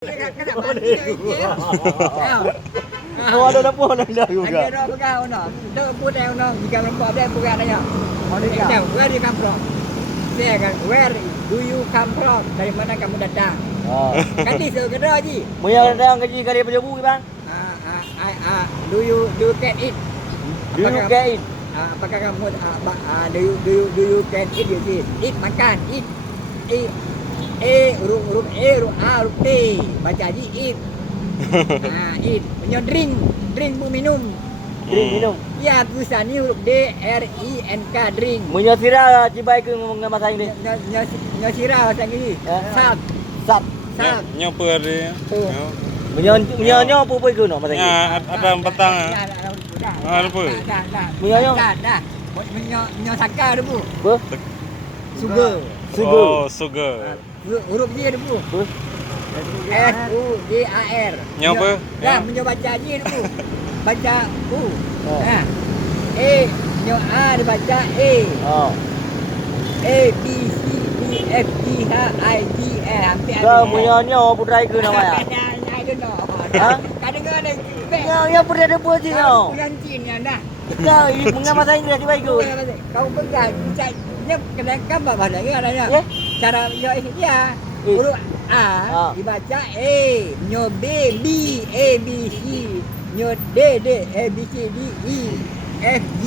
Oh, ada dapur ada juga. Ada dah pegang no. Dah pun dah no. Jika lembab dah pegang dah. Where you come from? Saya kan, where do you come from? Dari mana kamu datang? Kali segera ji. Muya datang gaji kali pejabu bang. Do you can eat? Do you get in? Apakah kamu do you can eat you eat makan eat huruf A huruf T baca ji eat. Eat punya drink pun minum. Drink minum. Ya tulisan ni huruf D R I N K drink. Muya sira cibai ke ngomong bahasa Inggeris. Nya sirah bahasa Inggeris. Sap. Nyo per dia. Muya apa pun ke no bahasa Inggeris. Ada petang. Ada apa? Muya Dah. Nya saka ada bu. Apa? Sugar. Oh, sugar. Huruf dia ada bu. S U G A R. Nyo apa? Dah menyo baca je ada bu. Baca U. Nah. A nyo A dibaca A. A B C D F G H I J K hampir ada. Kau muya nyo putrai ke nama ya? Ya ada no. Ha? Kadang-kadang ada. Ya putrai ada apa sih no? Bulan Cina dah. Kau mengenal bahasa Inggeris cibai ke? Kau pegang dia kena gambar bahasa Inggeris ada. Cara yo ya. Huruf A dibaca A, nyo B B A B C, nyo D D A B C D E F G